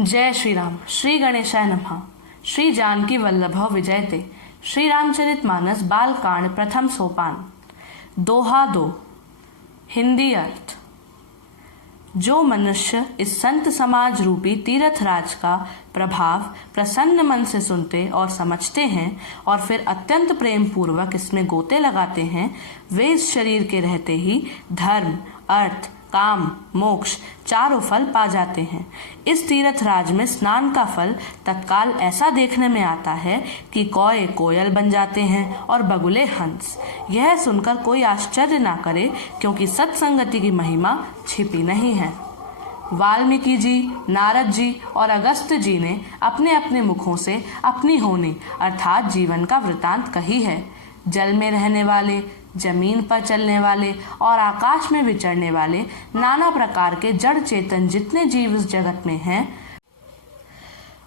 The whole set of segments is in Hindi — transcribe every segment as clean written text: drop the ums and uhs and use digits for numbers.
जय श्री राम। श्री गणेशाय नमः। श्री जानकी वल्लभ विजयते। श्री रामचरितमानस बालकांड प्रथम सोपान। दोहा 2। हिंदी अर्थ। जो मनुष्य इस संत समाज रूपी तीर्थराज का प्रभाव प्रसन्न मन से सुनते और समझते हैं और फिर अत्यंत प्रेम पूर्वक इसमें गोते लगाते हैं, वे इस शरीर के रहते ही धर्म, अर्थ, काम, मोक्ष चारों फल पा जाते हैं। इस तीर्थराज में स्नान का फल तत्काल ऐसा देखने में आता है कि कौए कोयल बन जाते हैं और बगुले हंस। यह सुनकर कोई आश्चर्य ना करे, क्योंकि सत्संगति की महिमा छिपी नहीं है। वाल्मीकि जी, नारद जी और अगस्त जी ने अपने अपने मुखों से अपनी होनी अर्थात जीवन का वृतांत कही है। जल में रहने वाले, जमीन पर चलने वाले और आकाश में विचरने वाले नाना प्रकार के जड़ चेतन जितने जीव इस जगत में हैं,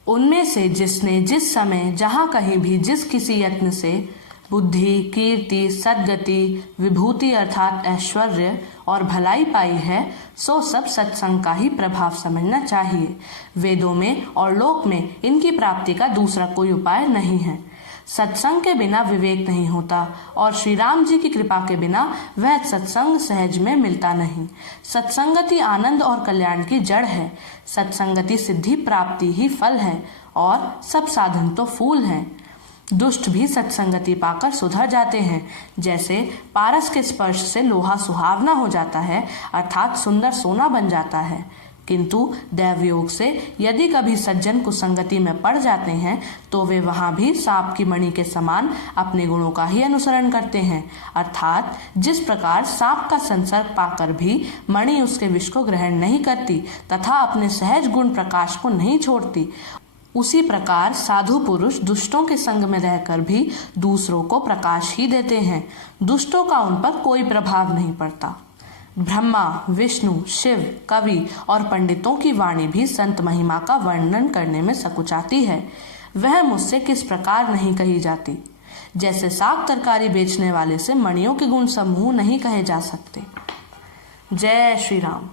उनमें से जिसने जिस समय जहाँ कहीं भी जिस किसी यत्न से बुद्धि, कीर्ति, सद्गति, विभूति अर्थात ऐश्वर्य और भलाई पाई है, सो सब सत्संग का ही प्रभाव समझना चाहिए। वेदों में और लोक में इनकी प्राप्ति का दूसरा कोई उपाय नहीं है। सत्संग के बिना विवेक नहीं होता और श्री राम जी की कृपा के बिना वह सत्संग सहज में मिलता नहीं। सत्संगति आनंद और कल्याण की जड़ है। सत्संगति सिद्धि प्राप्ति ही फल है और सब साधन तो फूल हैं। दुष्ट भी सत्संगति पाकर सुधर जाते हैं। जैसे पारस के स्पर्श से लोहा सुहावना हो जाता है अर्थात सुंदर सोना बन जाता है, किंतु दैवयोग से यदि कभी सज्जन कुसंगति में पड़ जाते हैं तो वे वहां भी सांप की मणि के समान अपने गुणों का ही अनुसरण करते हैं। अर्थात जिस प्रकार सांप का संसर्ग पाकर भी मणि उसके विष को ग्रहण नहीं करती तथा अपने सहज गुण प्रकाश को नहीं छोड़ती, उसी प्रकार साधु पुरुष दुष्टों के संग में रहकर भी दूसरों को प्रकाश ही देते हैं। दुष्टों का उन पर कोई प्रभाव नहीं पड़ता। ब्रह्मा, विष्णु, शिव, कवि और पंडितों की वाणी भी संत महिमा का वर्णन करने में सकुचाती है। वह मुझसे किस प्रकार नहीं कही जाती। जैसे साग तरकारी बेचने वाले से मणियों के गुण समूह नहीं कहे जा सकते। जय श्री राम।